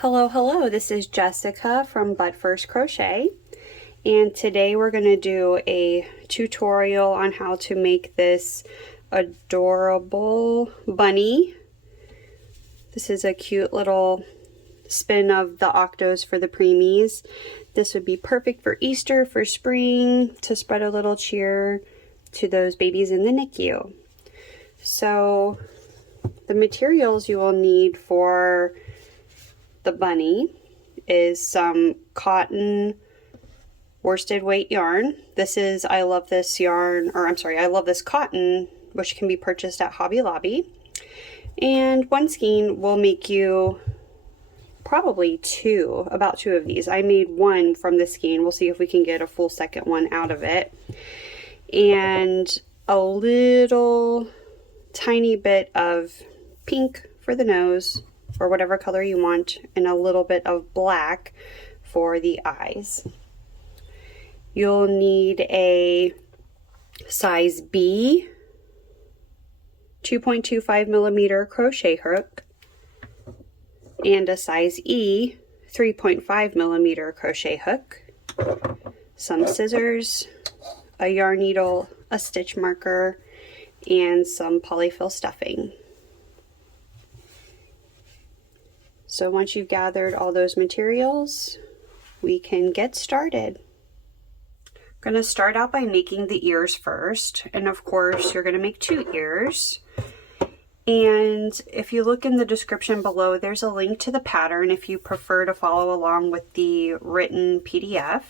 Hello, this is Jessica from But First Crochet, and today we're going to do a tutorial on how to make this adorable bunny. This is a cute little spin of the Octos for the Preemies. This would be perfect for Easter, for spring, to spread a little cheer to those babies in the NICU. So the materials you will need for the bunny is some cotton worsted weight yarn. I love this yarn, or I'm sorry, I love this cotton, which can be purchased at Hobby Lobby. And one skein will make you probably about two of these. I made one from the skein. We'll see if we can get a full second one out of it. And a little tiny bit of pink for the nose, or whatever color you want, and a little bit of black for the eyes. You'll need a size B 2.25 millimeter crochet hook and a size E 3.5 millimeter crochet hook, some scissors, a yarn needle, a stitch marker, and some polyfill stuffing. So once you've gathered all those materials, we can get started. I'm going to start out by making the ears first, and of course you're going to make 2 ears. And if you look in the description below, there's a link to the pattern if you prefer to follow along with the written PDF.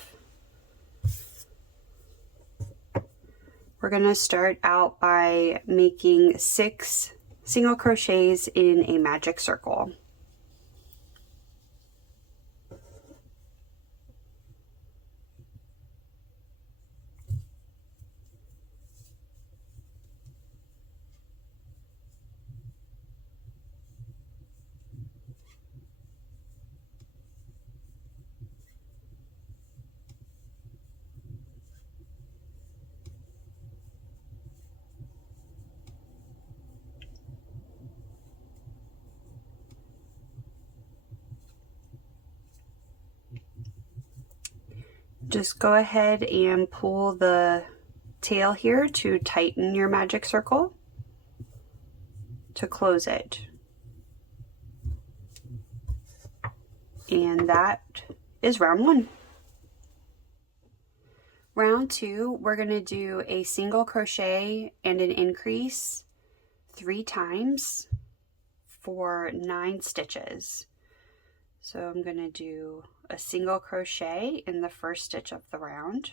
We're going to start out by making 6 single crochets in a magic circle. Just go ahead and pull the tail here to tighten your magic circle to close it. And that is round 1. Round 2, we're going to do a single crochet and an increase 3 times for 9 stitches. So I'm going to do a single crochet in the first stitch of the round,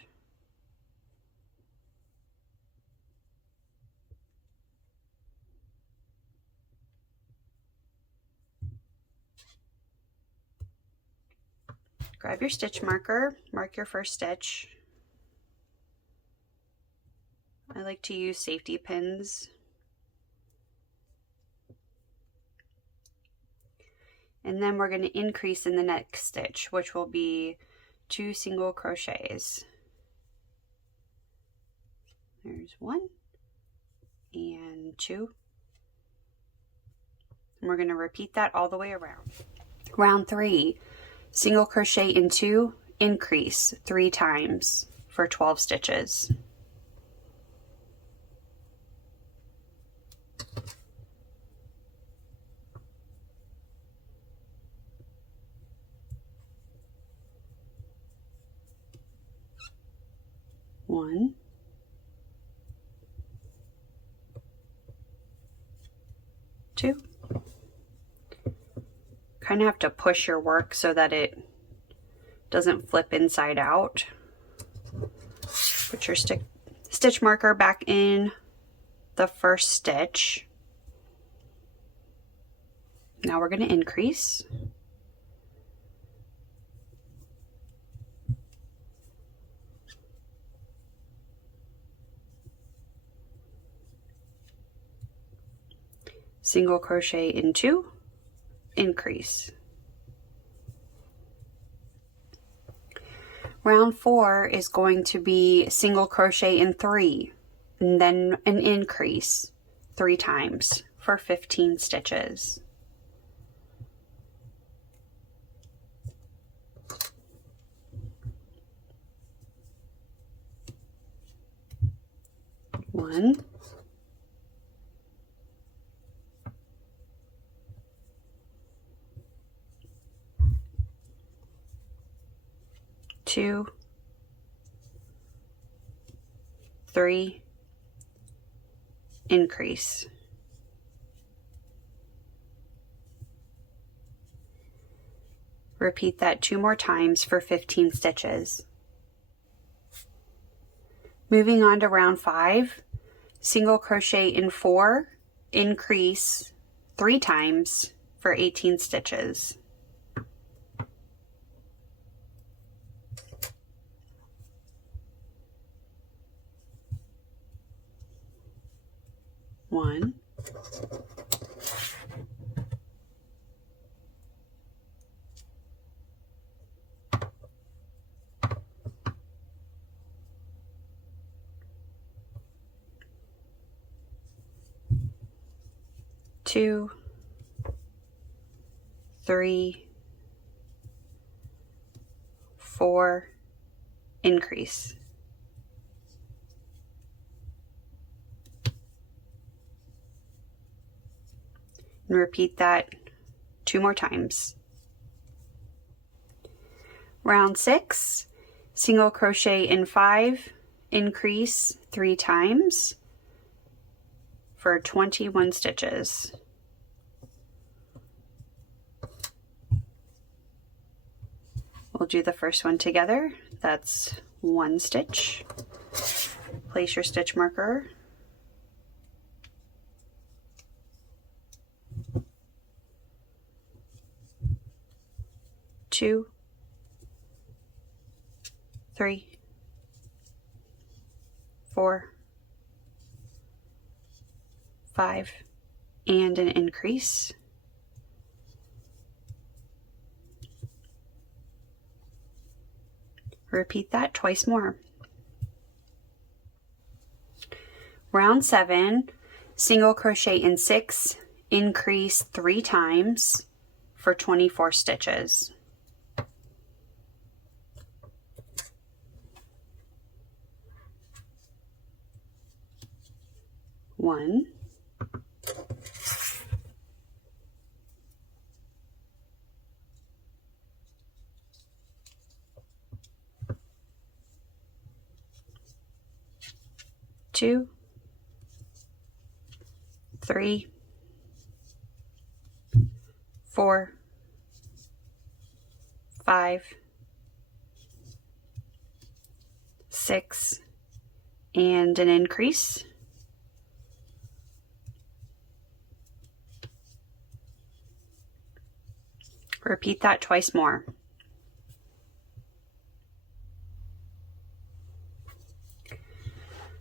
grab your stitch marker, mark your first stitch. I like to use safety pins. And then we're going to increase in the next stitch, which will be 2 single crochets. There's 1 and 2. And we're going to repeat that all the way around. Round 3, single crochet in 2, increase 3 times for 12 stitches. One, 2. Kind of have to push your work so that it doesn't flip inside out. Put your stitch marker back in the first stitch. Now we're going to increase. Single crochet in 2, increase. Round 4 is going to be single crochet in 3, and then an increase 3 times for 15 stitches. 1, 2, 3, increase. Repeat that 2 more times for 15 stitches. Moving on to round 5, single crochet in 4, increase 3 times for 18 stitches. One, 2, 3, 4, increase. And repeat that 2 more times. Round 6, single crochet in 5, increase 3 times for 21 stitches. We'll do the first one together. That's 1 stitch. Place your stitch marker. Two, 3, 4, 5, and an increase. Repeat that twice more. Round 7, single crochet in 6, increase 3 times for 24 stitches. 1, 2, 3, 4, 5, 6, and an increase. Repeat that twice more.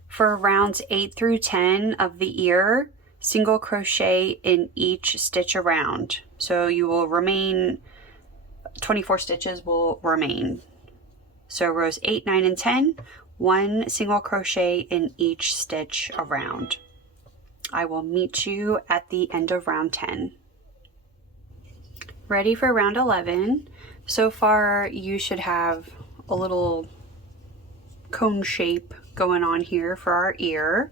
For rounds 8 through 10 of the ear, single crochet in each stitch around. So you will remain, 24 stitches will remain. So rows 8, 9, and 10, 1 single crochet in each stitch around. I will meet you at the end of round 10. Ready for round 11. So far you should have a little cone shape going on here for our ear,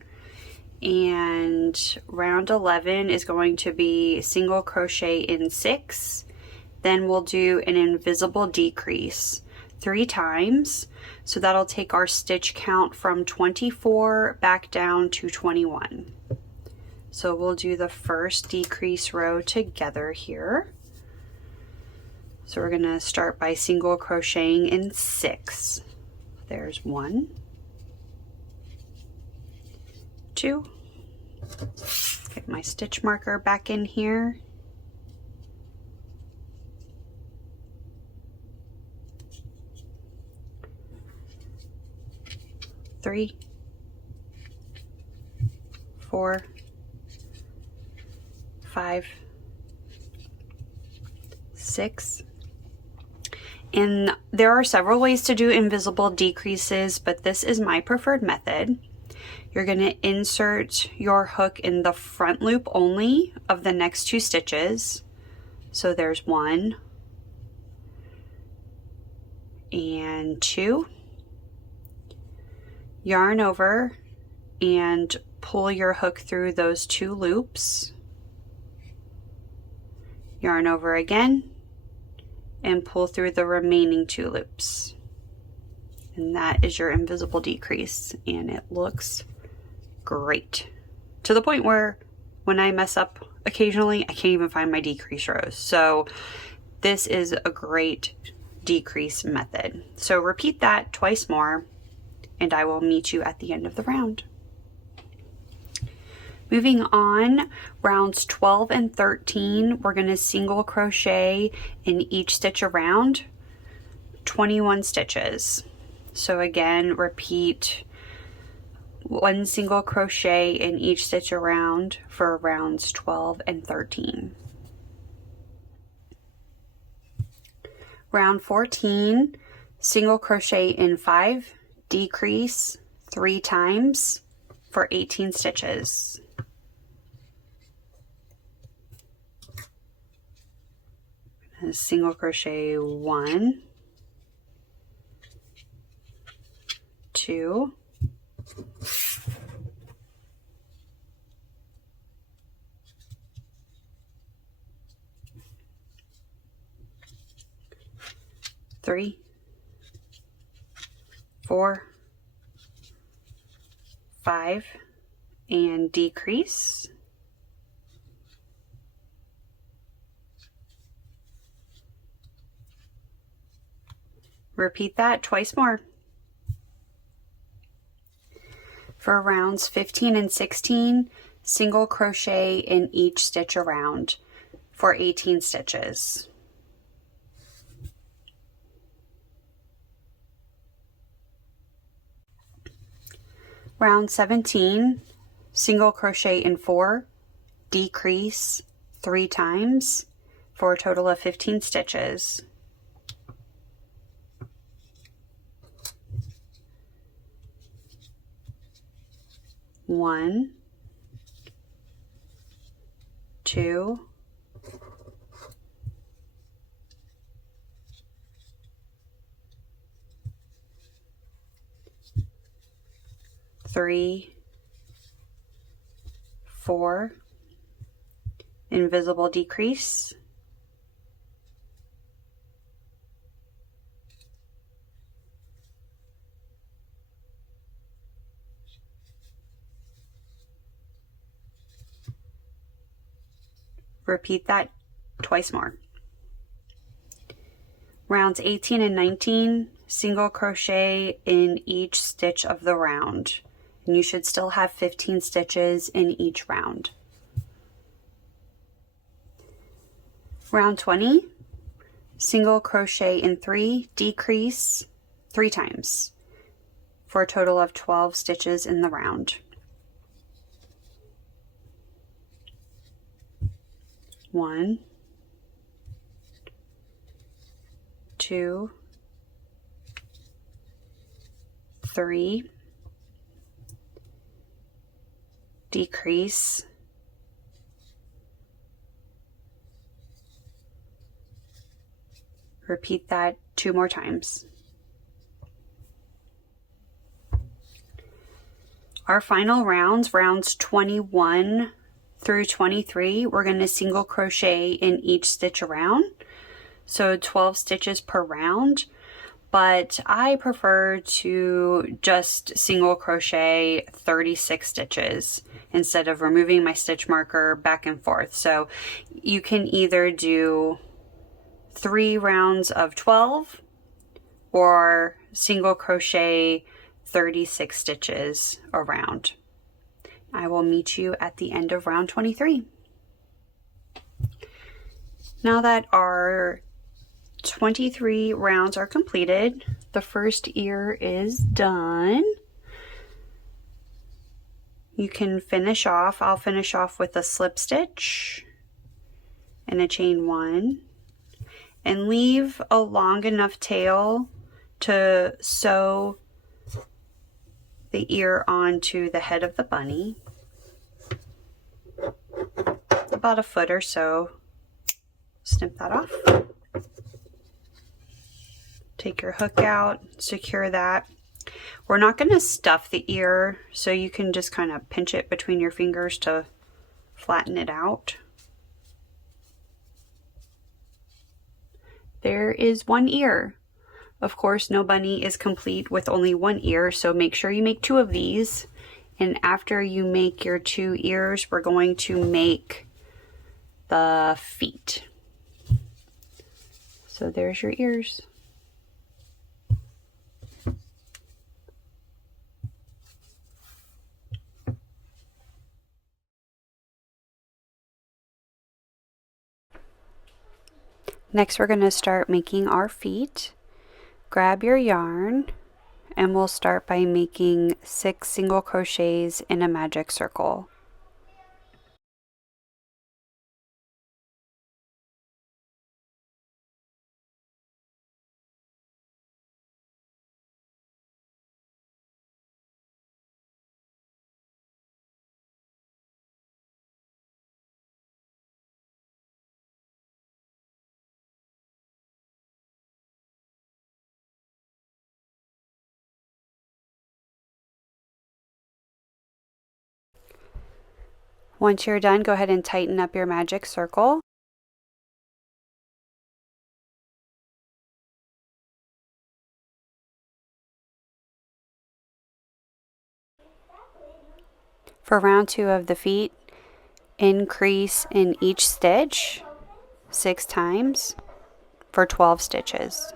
and round 11 is going to be single crochet in 6, then we'll do an invisible decrease 3 times, so that'll take our stitch count from 24 back down to 21. So we'll do the first decrease row together here. So we're going to start by single crocheting in 6. There's 1, 2, get my stitch marker back in here, 3, 4, 5, 6. And there are several ways to do invisible decreases, but this is my preferred method. You're going to insert your hook in the front loop only of the next 2 stitches. So there's 1 and 2. Yarn over and pull your hook through those 2 loops. Yarn over again and pull through the remaining 2 loops. And that is your invisible decrease, and it looks great. To the point where when I mess up occasionally, I can't even find my decrease rows. So this is a great decrease method. So repeat that twice more, and I will meet you at the end of the round. Moving on, rounds 12 and 13, we're going to single crochet in each stitch around, 21 stitches. So again, repeat 1 single crochet in each stitch around for rounds 12 and 13. Round 14, single crochet in 5, decrease 3 times for 18 stitches. Single crochet 1, 2, 3, 4, 5, and decrease. Repeat that twice more. For rounds 15 and 16, single crochet in each stitch around for 18 stitches. Round 17, single crochet in 4, decrease 3 times for a total of 15 stitches. One, 2, 3, 4, invisible decrease, 4. Repeat that twice more. Rounds 18 and 19, single crochet in each stitch of the round. And you should still have 15 stitches in each round. Round 20, single crochet in 3, decrease 3 times for a total of 12 stitches in the round. 1, 2, 3, decrease, 4. Repeat that 2 more times. Our final rounds, rounds 21 through 23, we're going to single crochet in each stitch around, so 12 stitches per round, but I prefer to just single crochet 36 stitches instead of removing my stitch marker back and forth. So you can either do 3 rounds of 12 or single crochet 36 stitches around. I will meet you at the end of round 23. Now that our 23 rounds are completed, the first ear is done. You can finish off, I'll finish off with a slip stitch and a chain 1, and leave a long enough tail to sew the ear onto the head of the bunny, about a foot or so. Snip that off. Take your hook out, secure that, We're not going to stuff the ear, so you can just kind of pinch it between your fingers to flatten it out. There is one ear. Of course, no bunny is complete with only one ear, so make sure you make 2 of these. And after you make your 2 ears, we're going to make the feet. So there's your ears. Next, we're going to start making our feet. Grab your yarn, and we'll start by making 6 single crochets in a magic circle. Once you're done, go ahead and tighten up your magic circle. For round 2 of the feet, increase in each stitch 6 times for 12 stitches.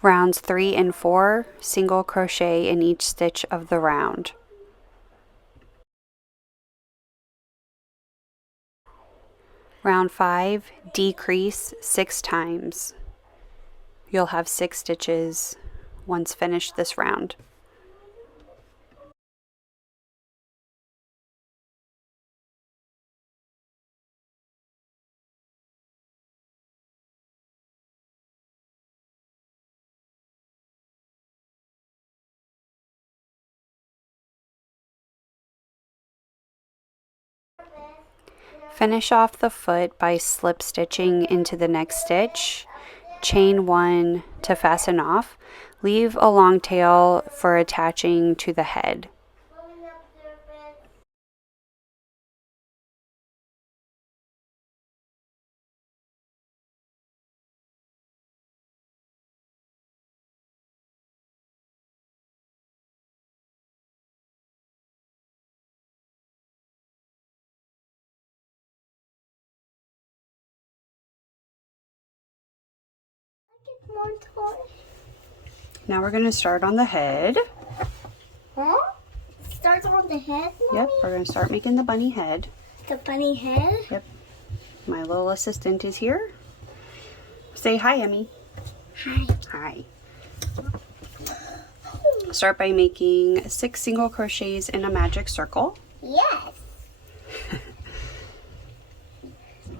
Rounds 3 and 4, single crochet in each stitch of the round. Round 5, decrease 6 times. You'll have 6 stitches once finished this round. Finish off the foot by slip stitching into the next stitch. Chain 1 to fasten off. Leave a long tail for attaching to the head. Now we're going to start on the head. Huh? Start on the head, Mommy? Yep, we're going to start making the bunny head. The bunny head? Yep. My little assistant is here. Say hi, Emmy. Hi. Hi. Start by making 6 single crochets in a magic circle. Yes.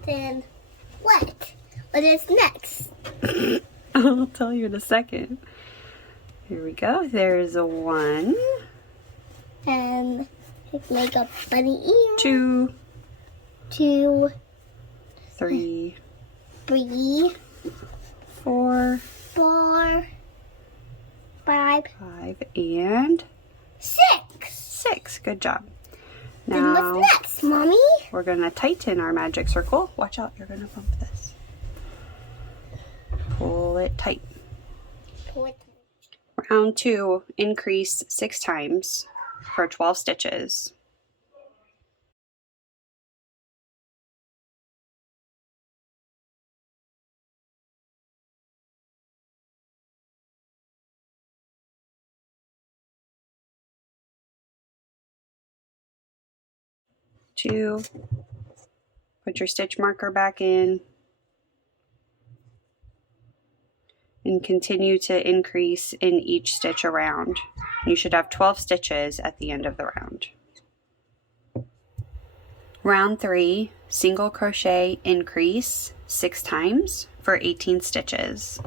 Then what? What is next? I'll tell you in a second. Here we go. There's a 1. And make a bunny ear. 2. 2. 3. 3. 4. 4. 5. 5 and 6. 6. Good job. Then Now what's next, Mommy? we're going to tighten our magic circle. Watch out, you're going to bump this. Pull it tight. Pull it. Round 2, increase 6 times for 12 stitches. Two, put your stitch marker back in, and continue to increase in each stitch around. You should have 12 stitches at the end of the round. Round 3, single crochet, increase 6 times for 18 stitches.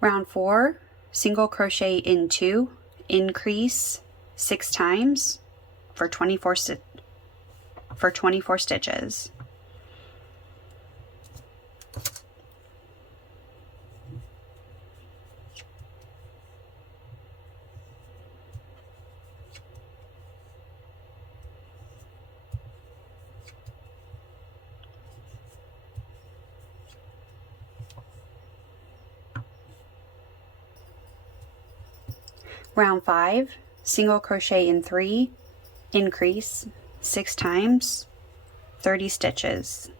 Round 4, single crochet in 2, increase 6 times for 24 stitches. Round 5, single crochet in 3, increase 6 times, 30 stitches.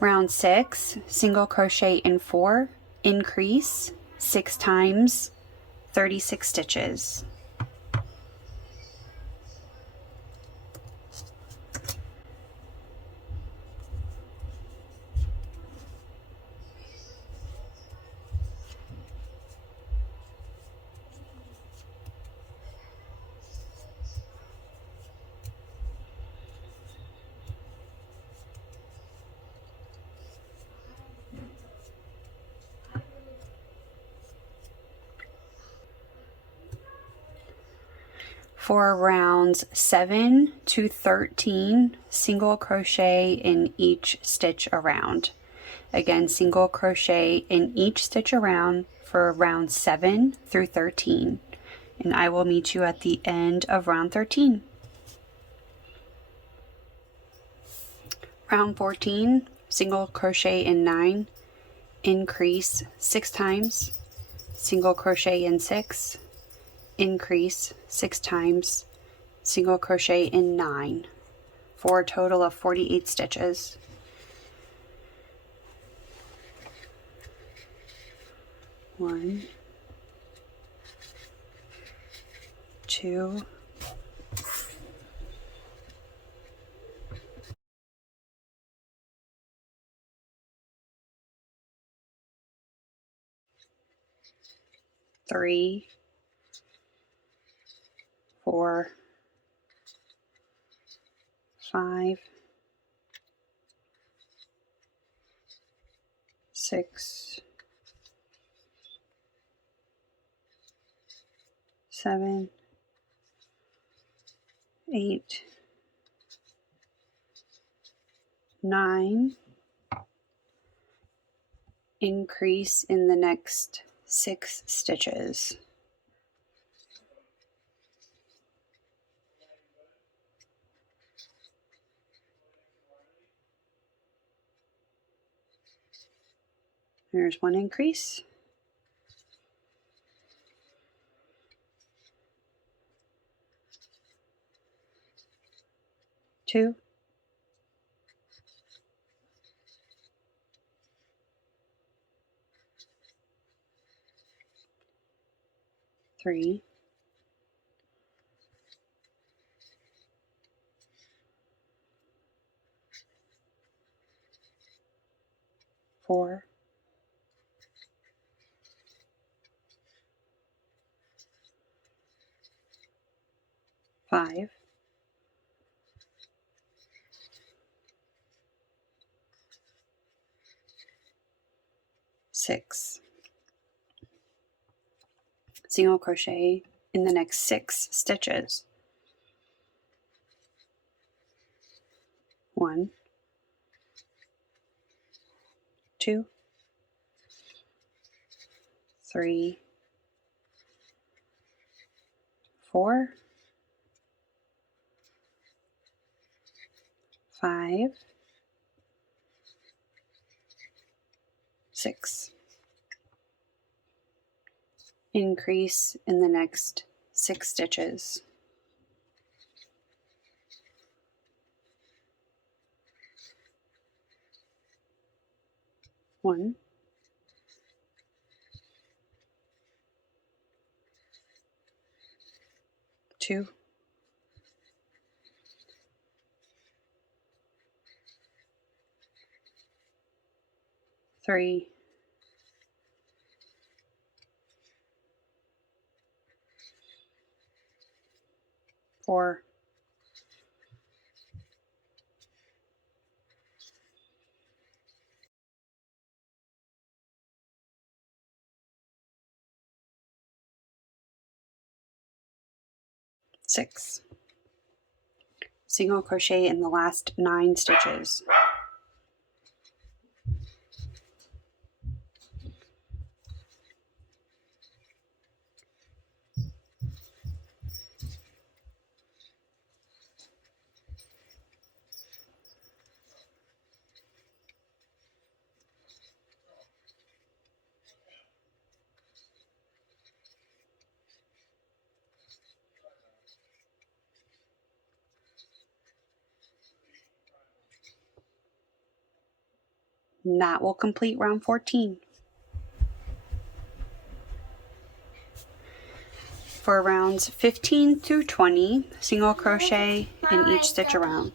Round 6, single crochet in 4, increase 6 times, 36 stitches. For rounds 7 to 13, single crochet in each stitch around. Again, single crochet in each stitch around for round 7 through 13. And I will meet you at the end of round 13. Round 14, single crochet in 9, increase 6 times, single crochet in 6, increase 6 times, single crochet in 9 for a total of 48 stitches. One, two, three, 4, 5, 6, 7, 8, 9. Increase in the next 6 stitches. There's one increase. 2, 3, 4, 5, 6. Single crochet in the next 6 stitches. 1, 2, 3, 4, 5, 6. Increase in the next 6 stitches. 1, 2, 3, 4, 6. Single crochet in the last 9 stitches. And that will complete round 14. For rounds 15 through 20, single crochet in each stitch around.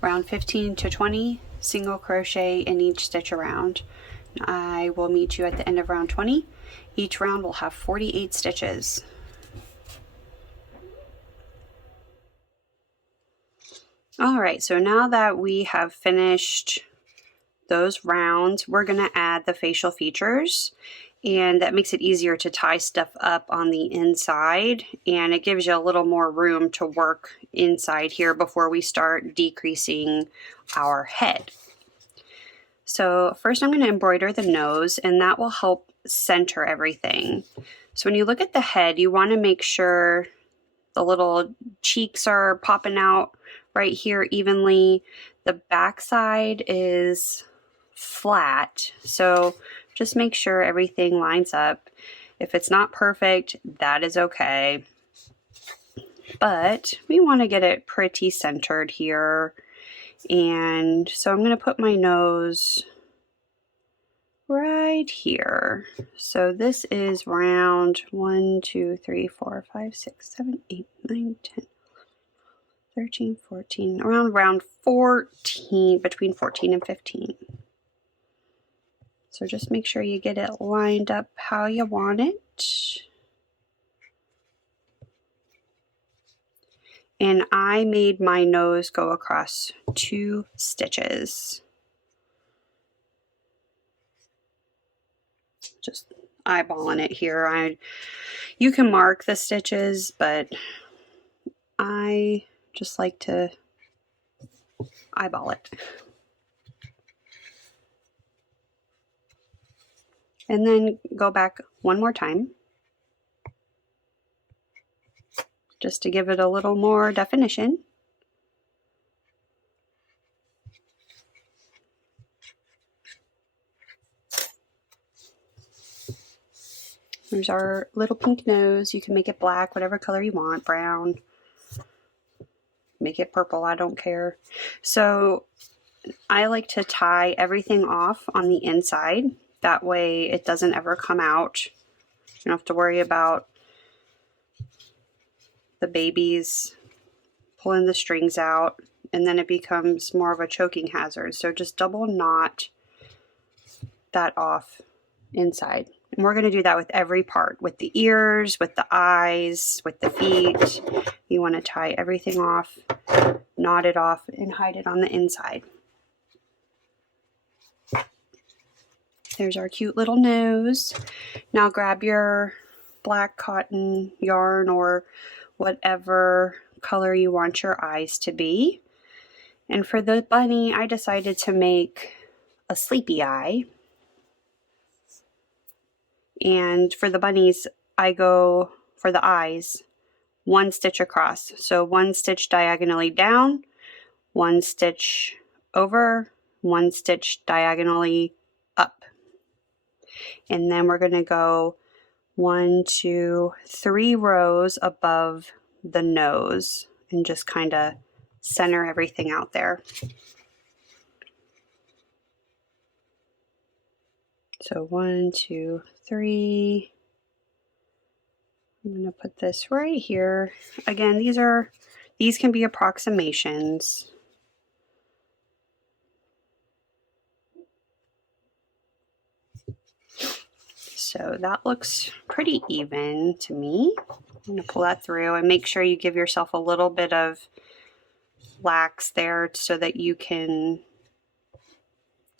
Round 15 to 20, single crochet in each stitch around. I will meet you at the end of round 20. Each round will have 48 stitches. Alright, so now that we have finished those rounds, we're going to add the facial features, and that makes it easier to tie stuff up on the inside, and it gives you a little more room to work inside here before we start decreasing our head. So first I'm going to embroider the nose, and that will help center everything. So when you look at the head, you want to make sure the little cheeks are popping out right here evenly. The back side is flat, so just make sure everything lines up. If it's not perfect, that is okay, but we want to get it pretty centered here. And so I'm going to put my nose right here. So this is round 1, 2, 3, 4, 5, 6, 7, 8, 9, 10, 13, 14, around round 14, between 14 and 15. So just make sure you get it lined up how you want it. And I made my nose go across 2 stitches. Just eyeballing it here. You can mark the stitches, but I just like to eyeball it. And then go back one more time, just to give it a little more definition. There's our little pink nose. You can make it black, whatever color you want, brown. Make it purple, I don't care. So I like to tie everything off on the inside. That way it doesn't ever come out. You don't have to worry about the babies pulling the strings out, and then it becomes more of a choking hazard. So just double knot that off inside. And we're going to do that with every part, with the ears, with the eyes, with the feet. You want to tie everything off, knot it off, and hide it on the inside. There's our cute little nose. Now grab your black cotton yarn or whatever color you want your eyes to be. And for the bunny, I decided to make a sleepy eye. And for the bunnies, I go for the eyes, 1 stitch across. So 1 stitch diagonally down, 1 stitch over, 1 stitch diagonally up. And then we're going to go 1, 2, 3 rows above the nose and just kind of center everything out there. So 1, 2, 3. I'm going to put this right here. Again, these can be approximations. So that looks pretty even to me. I'm going to pull that through and make sure you give yourself a little bit of lax there so that you can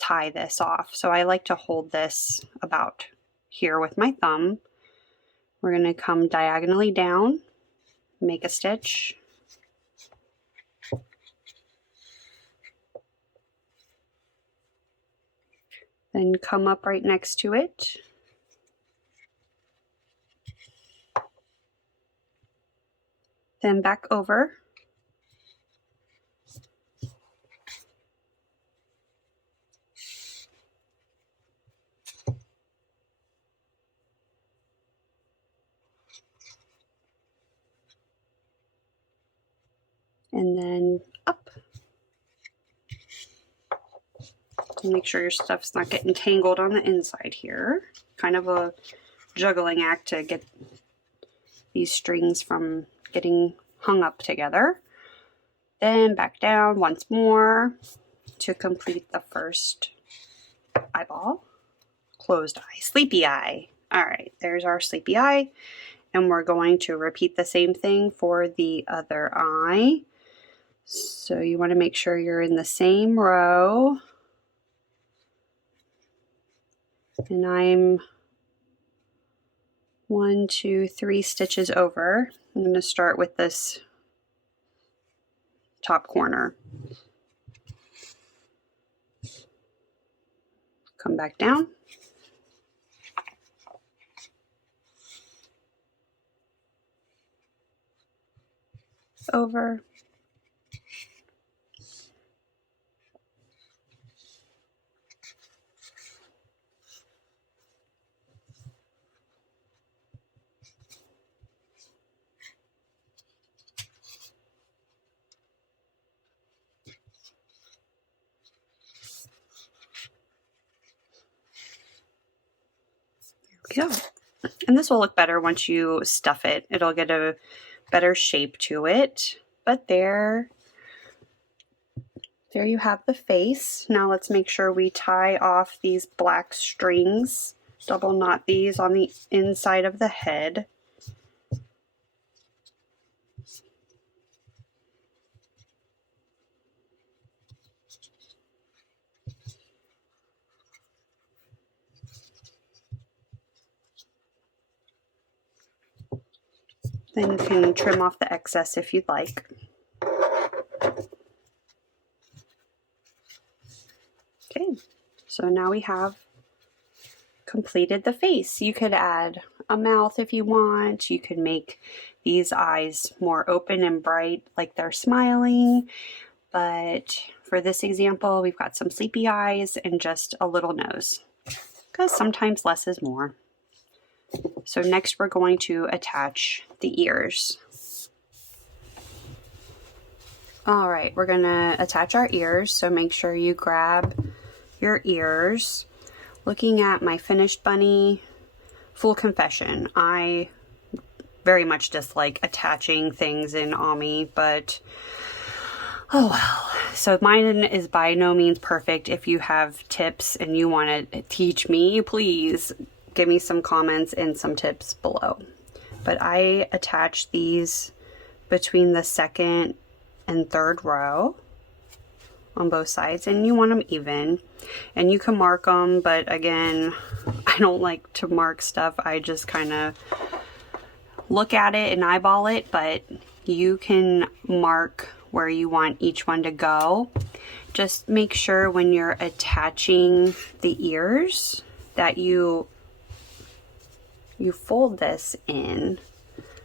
tie this off. So I like to hold this about here with my thumb. We're going to come diagonally down, make a stitch, then come up right next to it, then back over, and then up. And make sure your stuff's not getting tangled on the inside here. Kind of a juggling act to get these strings from getting hung up together. Then back down once more to complete the first eyeball. Closed eye, sleepy eye. All right, there's our sleepy eye. And we're going to repeat the same thing for the other eye. So you want to make sure you're in the same row. And I'm 1, 2, 3 stitches over. I'm going to start with this top corner. Come back down. Over. There we go. And this will look better once you stuff it. It'll get a better shape to it. But there you have the face. Now let's make sure we tie off these black strings. Double knot these on the inside of the head. Then you can trim off the excess if you'd like. Okay, so now we have completed the face. You could add a mouth if you want. You could make these eyes more open and bright like they're smiling. But for this example, we've got some sleepy eyes and just a little nose, because sometimes less is more. So next we're going to attach the ears. All right, we're gonna attach our ears, so make sure you grab your ears. Looking at my finished bunny, full confession, I very much dislike attaching things in Ami, but oh well. So mine is by no means perfect. If you have tips and you want to teach me, please give me some comments and some tips below. But I attach these between the second and third row on both sides, and you want them even. And you can mark them, but again, I don't like to mark stuff. I just kind of look at it and eyeball it, but you can mark where you want each one to go. Just make sure when you're attaching the ears that you you fold this in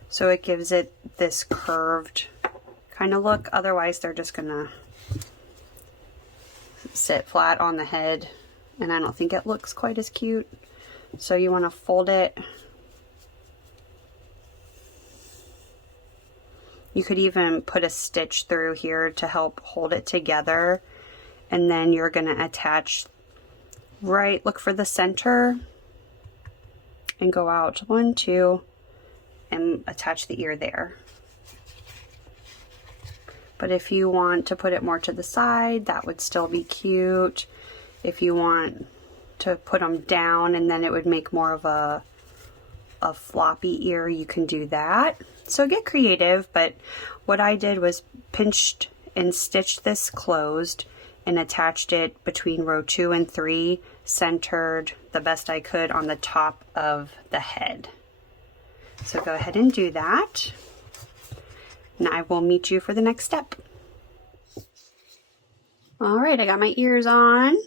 so it gives it this curved kind of look. Otherwise they're just gonna sit flat on the head and I don't think it looks quite as cute. So you want to fold it. You could even put a stitch through here to help hold it together, and then you're going to attach look for the center and go out 1, 2 and attach the ear there. But if you want to put it more to the side, that would still be cute. If you want to put them down and then it would make more of a floppy ear, you can do that. So get creative, but what I did was pinched and stitched this closed and attached it between row 2 and 3, centered the best I could on the top of the head. So go ahead and do that, and I will meet you for the next step. All right, I got my ears on.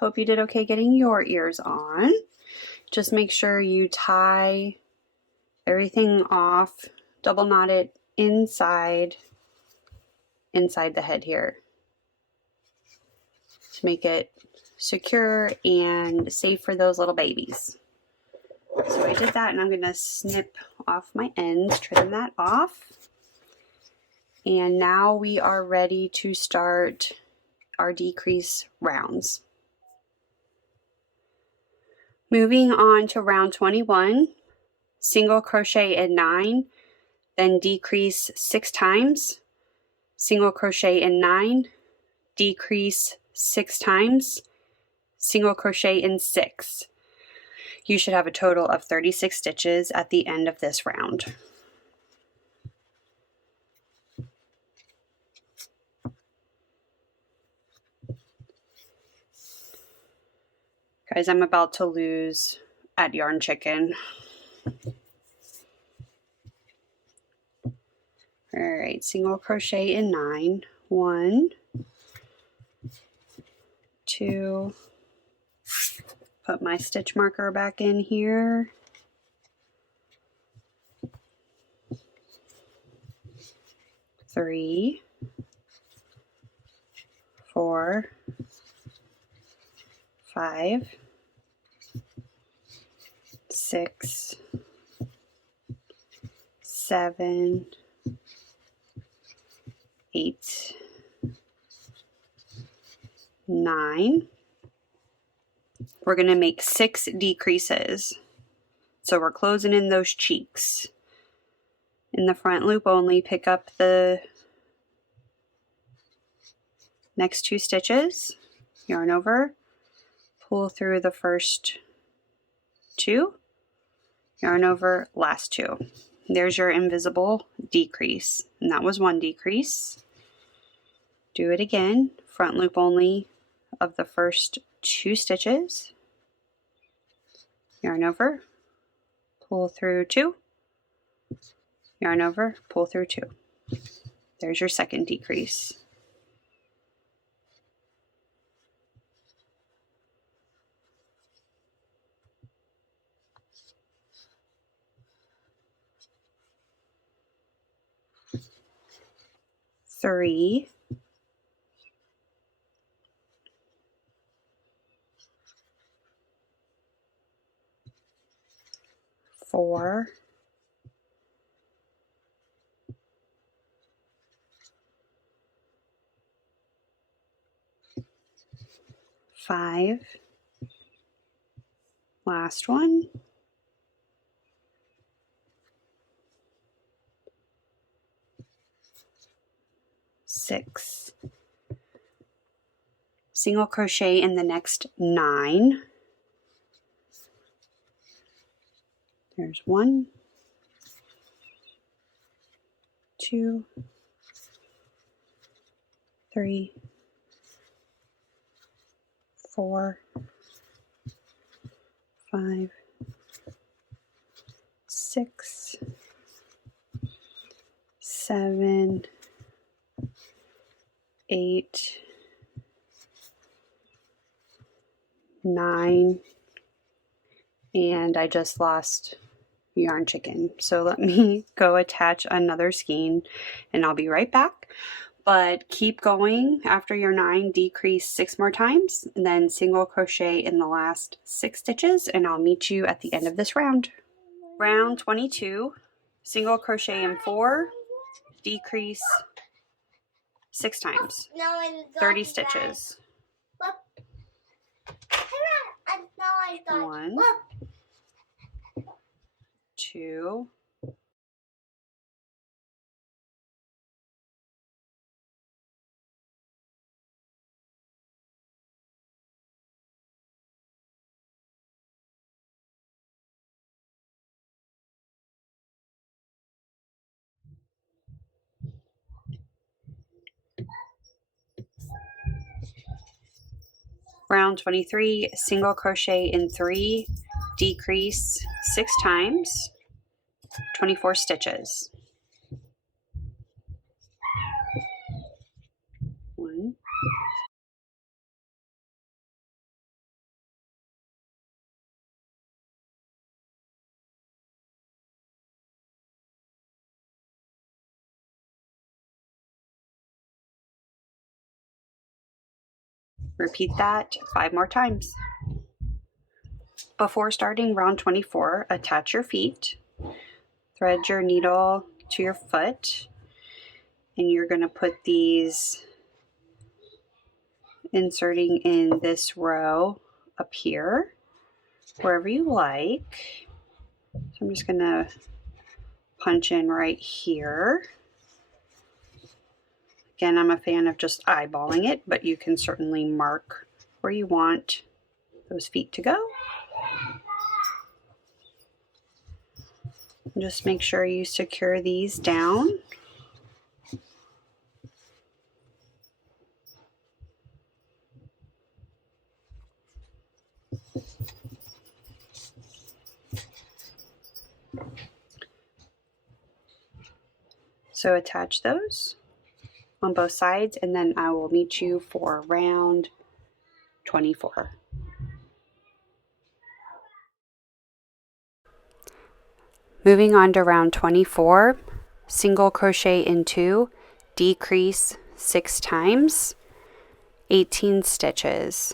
Hope you did okay getting your ears on. Just make sure you tie everything off, double knot it inside the head here to make it secure and safe for those little babies. So I did that, and I'm going to snip off my ends, trim that off. And now we are ready to start our decrease rounds. Moving on to round 21, single crochet in 9, then decrease 6 times, single crochet in 9, decrease 6 times, single crochet in 6. You should have a total of 36 stitches at the end of this round. Guys, I'm about to lose at Yarn Chicken. All right, single crochet in 9. 1, 2, put my stitch marker back in here. 3, 4, 5, 6, 7, 8, 9. We're going to make 6 decreases. So we're closing in those cheeks. In the front loop only, pick up the next 2 stitches, yarn over, pull through the first 2, yarn over, last 2. There's your invisible decrease, and that was 1 decrease. Do it again, front loop only of the first 2 stitches, yarn over, pull through 2, yarn over, pull through 2. There's your second decrease. Three, 4, 5, last one, 6, single crochet in the next 9. There's 1, 2, 3, 4, 5, 6, 7, 8, 9, and I just lost yarn chicken. So let me go attach another skein and I'll be right back. But keep going. After your 9, decrease 6 more times and then single crochet in the last 6 stitches, and I'll meet you at the end of this round. Round 22, single crochet in 4, decrease 6 times, 30 stitches. 1, 2, round 23, single crochet in 3, decrease 6 times, 24 stitches. 1, repeat that 5 more times. Before starting round 24, attach your feet, thread your needle to your foot, and you're going to put these inserting in this row up here, wherever you like. So I'm just going to punch in right here. Again, I'm a fan of just eyeballing it, but you can certainly mark where you want those feet to go. Just make sure you secure these down. So attach those on both sides, and then I will meet you for round 24. Moving on to round 24, single crochet in 2, decrease 6 times, 18 stitches.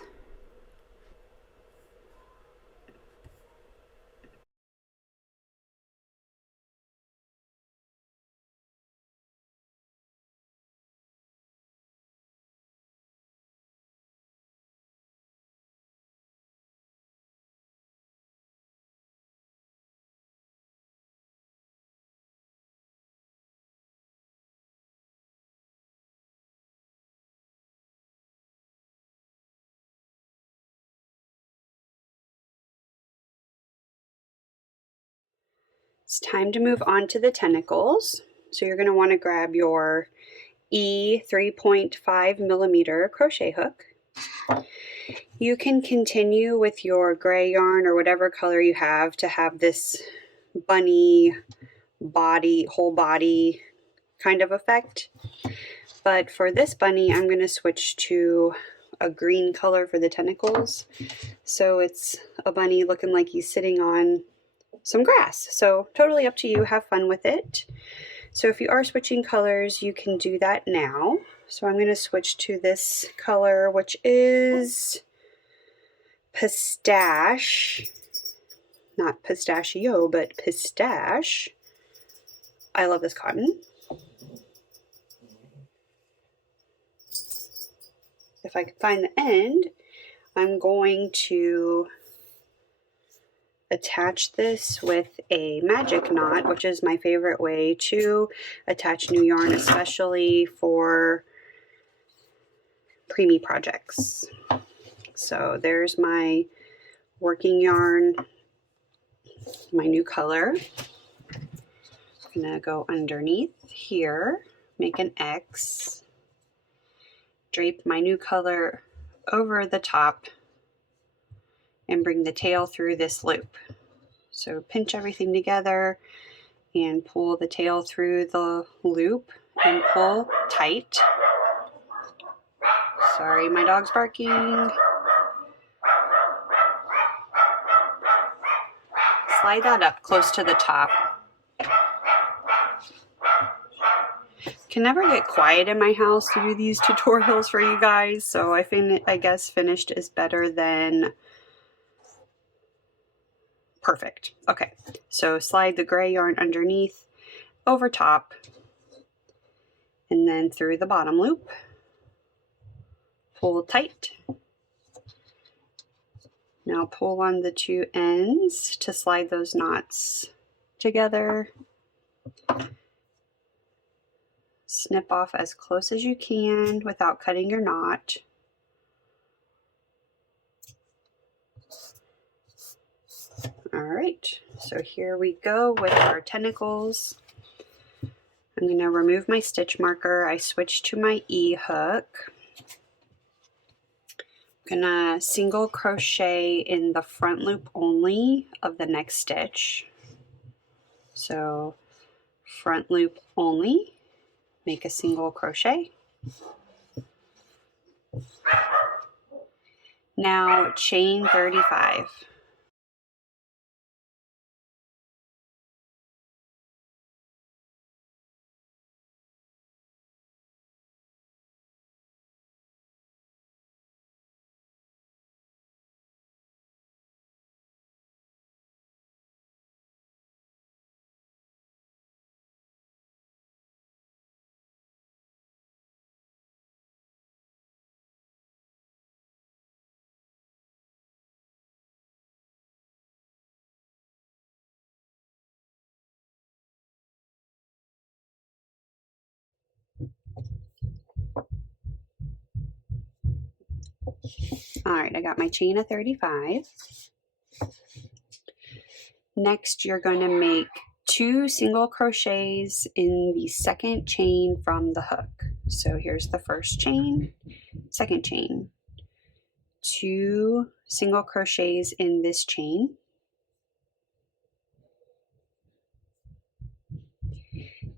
It's time to move on to the tentacles. So you're going to want to grab your E 3.5 millimeter crochet hook. You can continue with your gray yarn or whatever color you have to have this bunny body, whole body kind of effect. But for this bunny, I'm going to switch to a green color for the tentacles. So it's a bunny looking like he's sitting on some grass. So totally up to you. Have fun with it. So if you are switching colors, you can do that now. So I'm going to switch to this color, which is pistache. Not pistachio, but pistache. I love this cotton. If I can find the end, I'm going to attach this with a magic knot, which is my favorite way to attach new yarn, especially for preemie projects. So there's my working yarn, my new color. I'm gonna go underneath here, make an X, drape my new color over the top, and bring the tail through this loop. So pinch everything together and pull the tail through the loop and pull tight. Sorry, my dog's barking. slide that up close to the top. Can never get quiet in my house to do these tutorials for you guys, so I guess finished is better than perfect. Okay, so slide the gray yarn underneath, over top, and then through the bottom loop. Pull tight. Now pull on the two ends to slide those knots together. Snip off as close as you can without cutting your knot. All right, so here we go with our tentacles. I'm going to remove my stitch marker. I switched to my E hook. I'm going to single crochet in the front loop only of the next stitch. So front loop only, make a single crochet. Now chain 35. All right, I got my chain of 35. Next, you're going to make 2 single crochets in the second chain from the hook. So here's the first chain, second chain, 2 single crochets in this chain.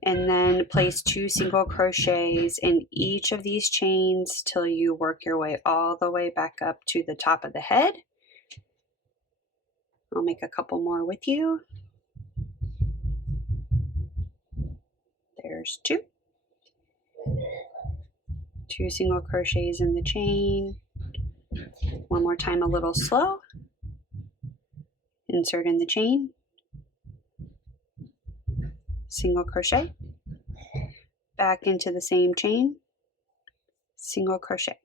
And then place 2 single crochets in each of these chains till you work your way all the way back up to the top of the head. I'll make a couple more with you. There's 2. 2 single crochets in the chain. One more time, a little slow. Insert in the chain. Single crochet. Back into the same chain. Single crochet.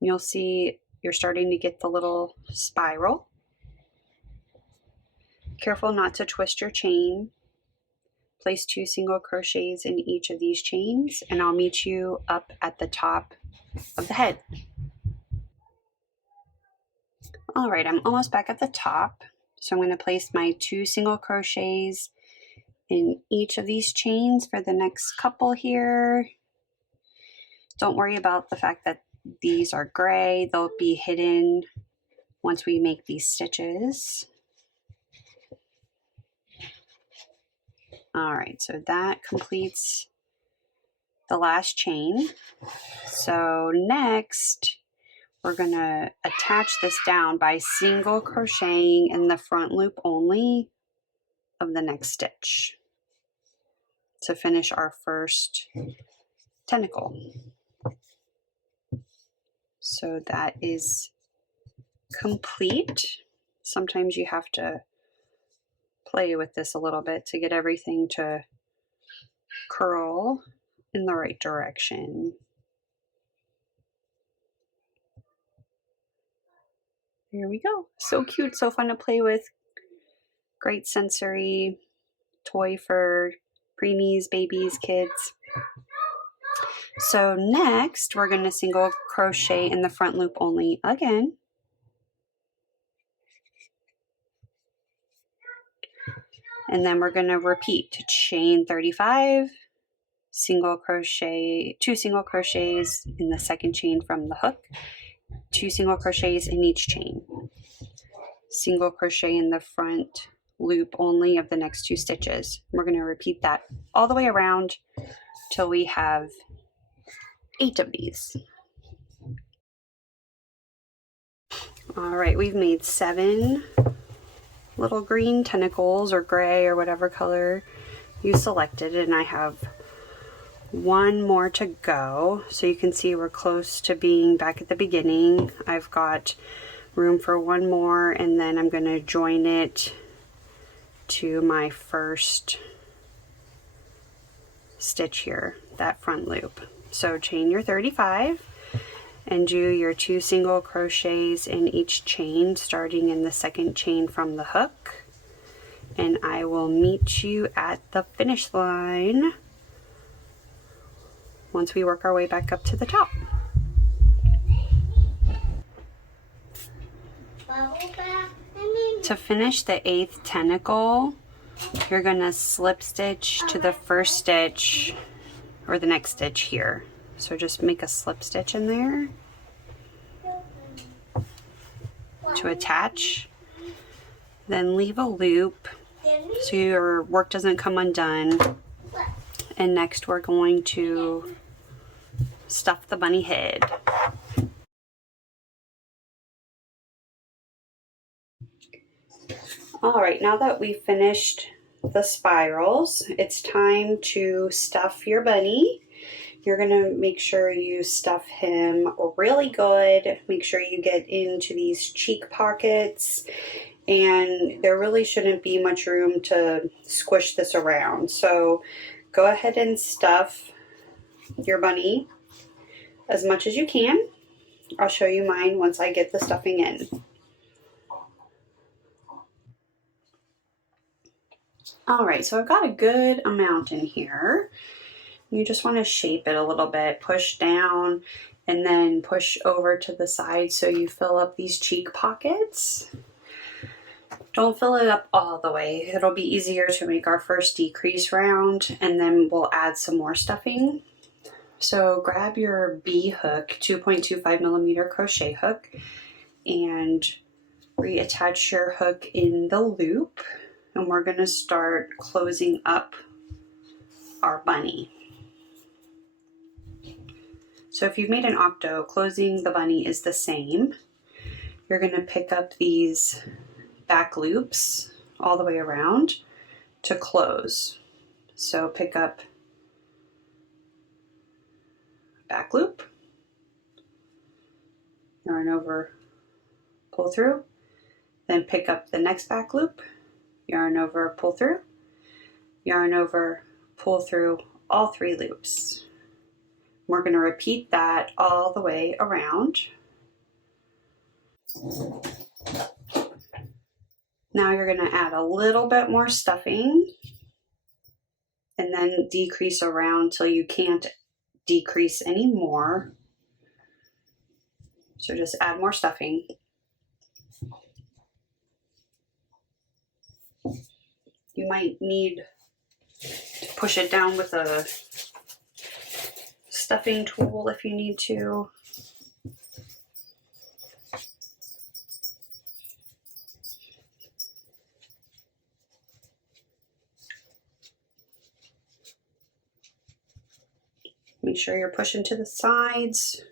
You'll see you're starting to get the little spiral. Careful not to twist your chain. Place 2 single crochets in each of these chains, and I'll meet you up at the top of the head. All right, I'm almost back at the top. So I'm going to place my 2 single crochets in each of these chains for the next couple here. Don't worry about the fact that these are gray. They'll be hidden once we make these stitches. All right, so that completes the last chain. So next, we're gonna attach this down by single crocheting in the front loop only of the next stitch to finish our first tentacle. So that is complete. Sometimes you have to play with this a little bit to get everything to curl in the right direction. Here we go. So cute, so fun to play with. Great sensory toy for preemies, babies, kids. So next, we're going to single crochet in the front loop only again. And then we're going to repeat chain 35, single crochet, 2 single crochets in the second chain from the hook, 2 single crochets in each chain, single crochet in the front loop only of the next 2 stitches. We're going to repeat that all the way around till we have 8 of these. All right, we've made 7 little green tentacles, or gray, or whatever color you selected, and I have one more to go. So you can see we're close to being back at the beginning. I've got room for one more, and then I'm going to join it to my first stitch here, that front loop. So chain your 35 and do your 2 single crochets in each chain, starting in the second chain from the hook, and I will meet you at the finish line once we work our way back up to the top. To finish the 8th tentacle, you're gonna slip stitch to the first stitch or the next stitch here. So just make a slip stitch in there to attach, then leave a loop so your work doesn't come undone. And next we're going to stuff the bunny head. All right, now that we've finished the spirals, it's time to stuff your bunny. You're gonna make sure you stuff him really good. Make sure you get into these cheek pockets, and there really shouldn't be much room to squish this around. So go ahead and stuff your bunny as much as you can. I'll show you mine once I get the stuffing in. All right, so I've got a good amount in here. You just want to shape it a little bit, push down and then push over to the side so you fill up these cheek pockets. Don't fill it up all the way. It'll be easier to make our first decrease round, and then we'll add some more stuffing. So grab your B hook, 2.25 millimeter crochet hook, and reattach your hook in the loop. And we're going to start closing up our bunny. So if you've made an octo, closing the bunny is the same. You're going to pick up these back loops all the way around to close. So pick up back loop, yarn over, pull through, then pick up the next back loop, yarn over, pull through, yarn over, pull through all 3 loops. We're going to repeat that all the way around. Now you're going to add a little bit more stuffing and then decrease around till you can't decrease anymore. So just add more stuffing. You might need to push it down with a stuffing tool if you need to. Make sure you're pushing to the sides.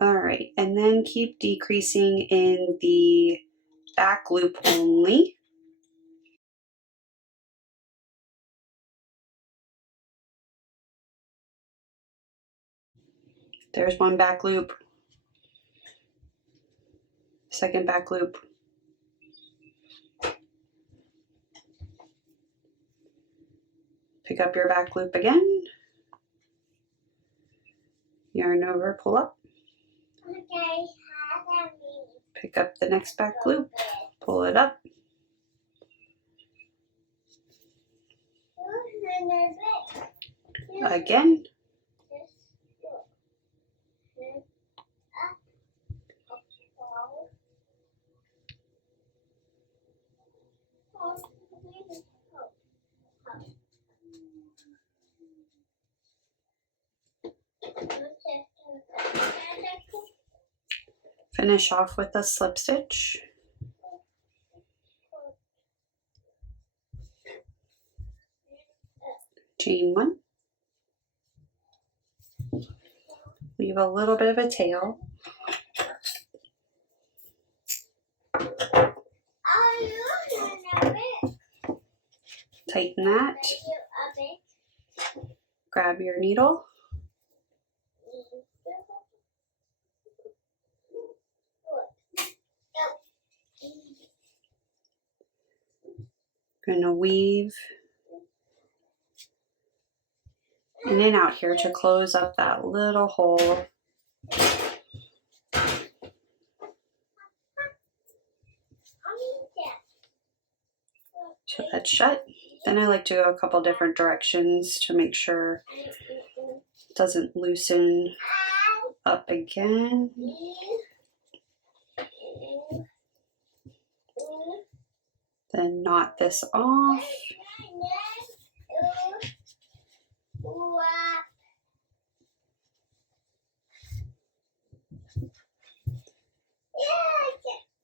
All right, and then keep decreasing in the back loop only. There's one back loop, second back loop, pick up your back loop again, yarn over, pull up, pick up the next back loop, pull it up, again, Finish off with a slip stitch. Chain 1. Leave a little bit of a tail. Tighten that. Grab your needle. Gonna weave in and out here to close up that little hole. So that's shut. Then I like to go a couple different directions to make sure it doesn't loosen up again. Then knot this off.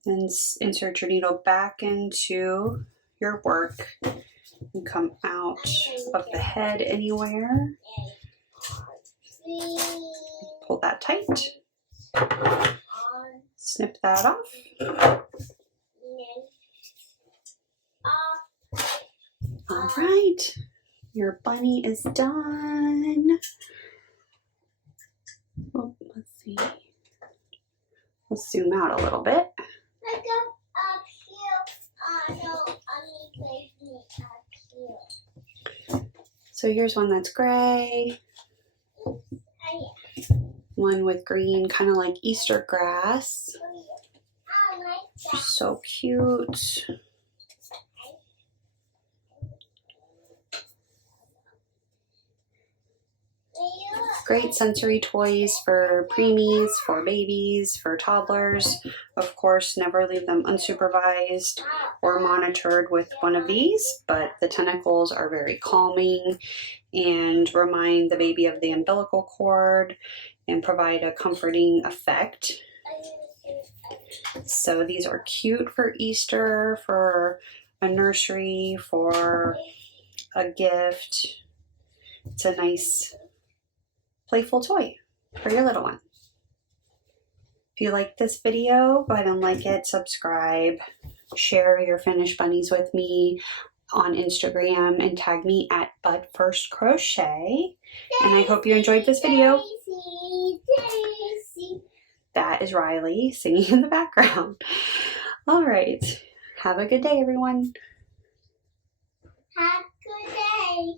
Then insert your needle back into your work and come out of the head anywhere. Pull that tight. Snip that off. All right, your bunny is done. Oh, let's see. Let's zoom out a little bit. So here's one that's gray. One with green, kind of like Easter grass. So cute. Great sensory toys for preemies, for babies, for toddlers. Of course, never leave them unsupervised or monitored with one of these, but the tentacles are very calming and remind the baby of the umbilical cord and provide a comforting effect. So these are cute for Easter, for a nursery, for a gift. It's a nice playful toy for your little one. If you like this video, go ahead and like it, subscribe, share your finished bunnies with me on Instagram, and tag me at BudFirstCrochet. And I hope you enjoyed this video. That is Riley singing in the background. All right. Have a good day, everyone. Have a good day.